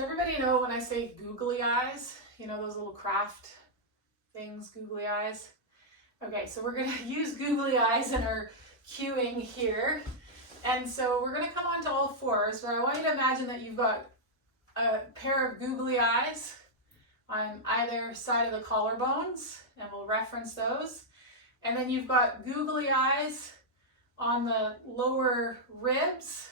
Does everybody know when I say googly eyes? You know those little craft things, googly eyes? Okay, so we're going to use googly eyes in our cueing here. And so we're going to come onto all fours, where I want you to imagine that you've got a pair of googly eyes on either side of the collarbones, and we'll reference those. And then you've got googly eyes on the lower ribs,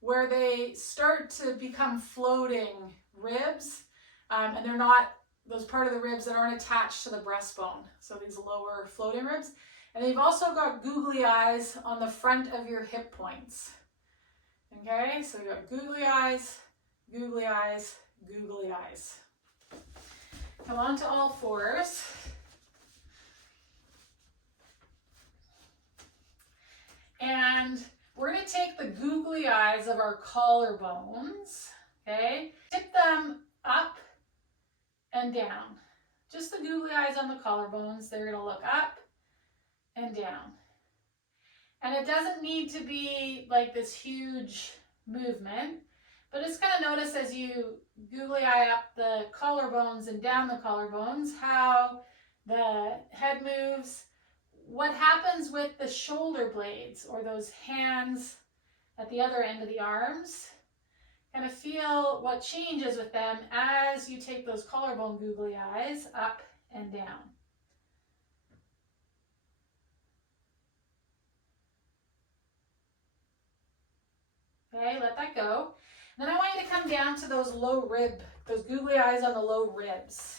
where they start to become floating ribs, and they're not those part of the ribs that aren't attached to the breastbone, so these lower floating ribs. And then you've also got googly eyes on the front of your hip points. Okay, so you've got googly eyes, googly eyes, googly eyes. Come on to all fours. And we're going to take the googly eyes of our collarbones, okay, tip them up and down. Just the googly eyes on the collarbones, they're going to look up and down. And it doesn't need to be like this huge movement, but just kind of notice as you googly eye up the collarbones and down the collarbones, how the head moves. What happens with the shoulder blades, or those hands at the other end of the arms? Kind of feel what changes with them as you take those collarbone googly eyes up and down. Okay, let that go. Then I want you to come down to those low rib, those googly eyes on the low ribs.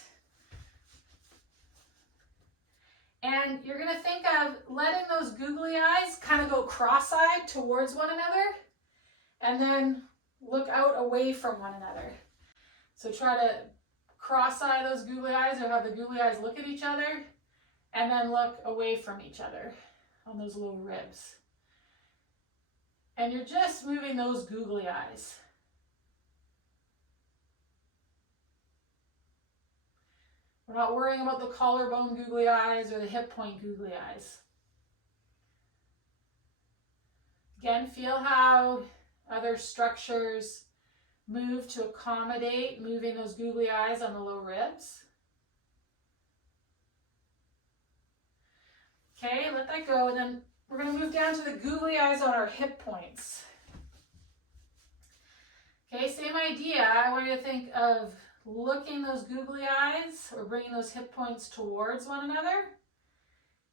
And you're going to think of letting those googly eyes kind of go cross-eyed towards one another, and then look out away from one another. So try to cross-eye those googly eyes, or have the googly eyes look at each other, and then look away from each other on those low ribs. And you're just moving those googly eyes. We're not worrying about the collarbone googly eyes or the hip point googly eyes. Again, feel how other structures move to accommodate moving those googly eyes on the low ribs. Okay, let that go, and then we're going to move down to the googly eyes on our hip points. Okay, same idea. I want you to think of looking those googly eyes, or bringing those hip points towards one another,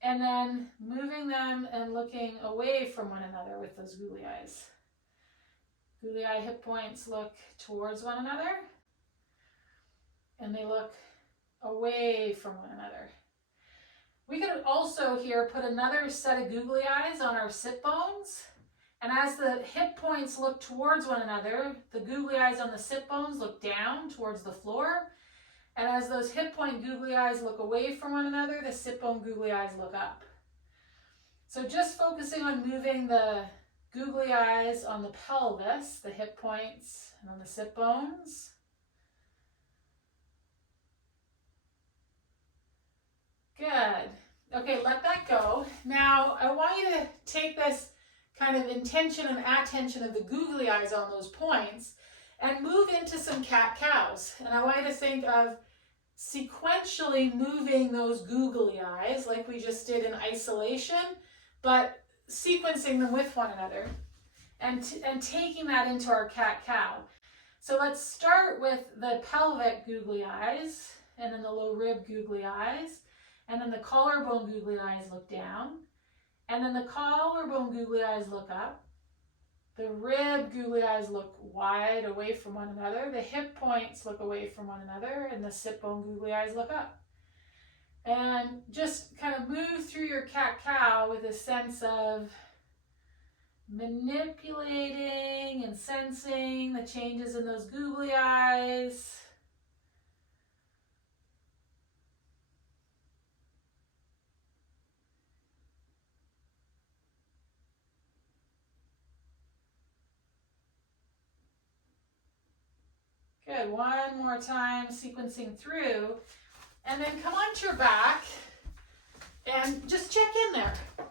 and then moving them and looking away from one another with those googly eyes. Googly eye hip points look towards one another, and they look away from one another. We could also here put another set of googly eyes on our sit bones, and as the hip points look towards one another, the googly eyes on the sit bones look down towards the floor, and as those hip point googly eyes look away from one another, the sit bone googly eyes look up. So just focusing on moving the googly eyes on the pelvis, the hip points, and on the sit bones. Good. Okay, let that go. Now, I want you to take this kind of intention and attention of the googly eyes on those points and move into some cat-cows. And I want you to think of sequentially moving those googly eyes like we just did in isolation, but sequencing them with one another and taking that into our cat-cow. So let's start with the pelvic googly eyes, and then the low rib googly eyes, and then the collarbone googly eyes look down, and then the collarbone googly eyes look up. The rib googly eyes look wide away from one another. The hip points look away from one another, and the sit bone googly eyes look up. And just kind of move through your cat-cow with a sense of manipulating and sensing the changes in those googly eyes. Good, one more time, sequencing through, and then come onto your back and just check in there.